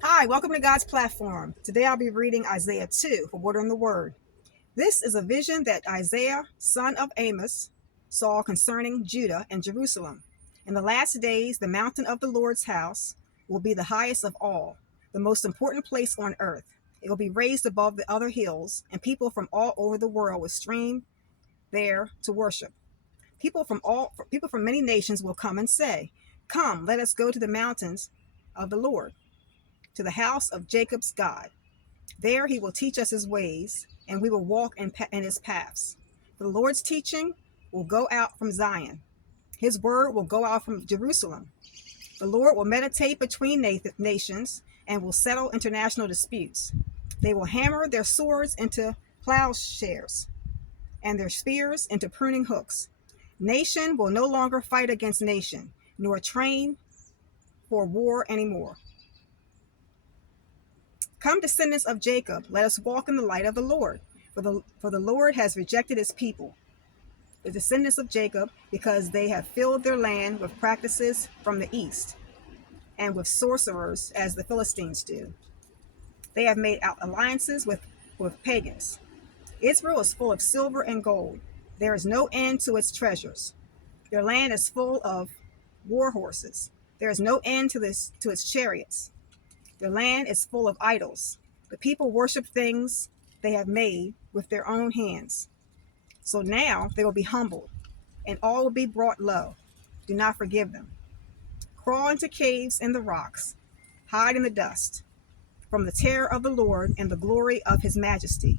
Hi, welcome to God's platform. Today I'll be reading Isaiah 2 for Water in the Word. This is a vision that Isaiah, son of Amos, saw concerning Judah and Jerusalem. In the last days, the mountain of the Lord's house will be the highest of all, the most important place on earth. It will be raised above the other hills, and people from all over the world will stream there to worship. People from many nations will come and say, "Come, let us go to the mountains of the Lord, to the house of Jacob's God. There he will teach us his ways, and we will walk in his paths. For the Lord's teaching will go out from Zion. His word will go out from Jerusalem. The Lord will meditate between nations and will settle international disputes. They will hammer their swords into plowshares and their spears into pruning hooks. Nation will no longer fight against nation, nor train for war anymore. Come, descendants of Jacob, let us walk in the light of the Lord. For the Lord has rejected his people, the descendants of Jacob, because they have filled their land with practices from the east, and with sorcerers as the Philistines do. They have made alliances with pagans. Israel is full of silver and gold. There is no end to its treasures. Their land is full of war horses. There is no end to its chariots. Their land is full of idols. The people worship things they have made with their own hands. So now they will be humbled, and all will be brought low. Do not forgive them. Crawl into caves in the rocks, hide in the dust, from the terror of the Lord and the glory of his majesty.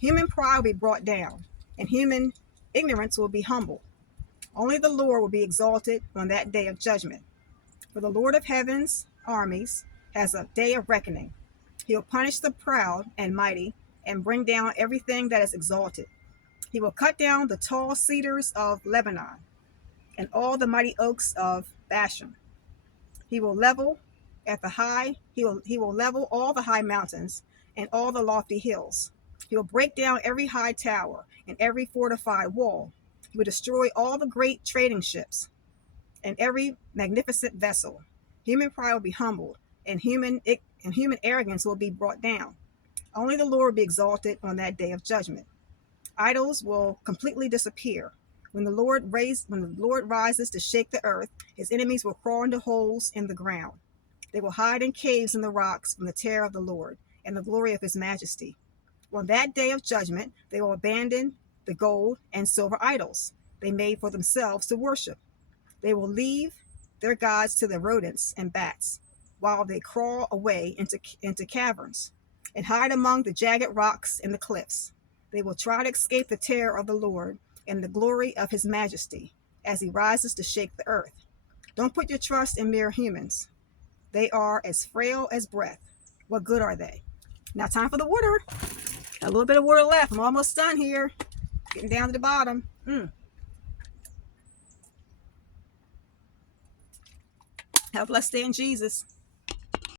Human pride will be brought down, and human ignorance will be humbled. Only the Lord will be exalted on that day of judgment. For the Lord of heaven's armies has a day of reckoning. He will punish the proud and mighty and bring down everything that is exalted. He will cut down the tall cedars of Lebanon and all the mighty oaks of Bashan. He will level he will level all the high mountains and all the lofty hills. He will break down every high tower and every fortified wall. He will destroy all the great trading ships and every magnificent vessel. Human pride will be humbled, and human arrogance will be brought down. Only the Lord will be exalted on that day of judgment. Idols will completely disappear. When the Lord rises to shake the earth, his enemies will crawl into holes in the ground. They will hide in caves in the rocks from the terror of the Lord and the glory of his majesty. On that day of judgment, they will abandon the gold and silver idols they made for themselves to worship. They will leave their gods to the rodents and bats, while they crawl away into caverns and hide among the jagged rocks and the cliffs. They will try to escape the terror of the Lord and the glory of his majesty as he rises to shake the earth. Don't put your trust in mere humans. They are as frail as breath. What good are they? Now, time for the water. A little bit of water left. I'm almost done here. Getting down to the bottom. Have a blessed day in Jesus.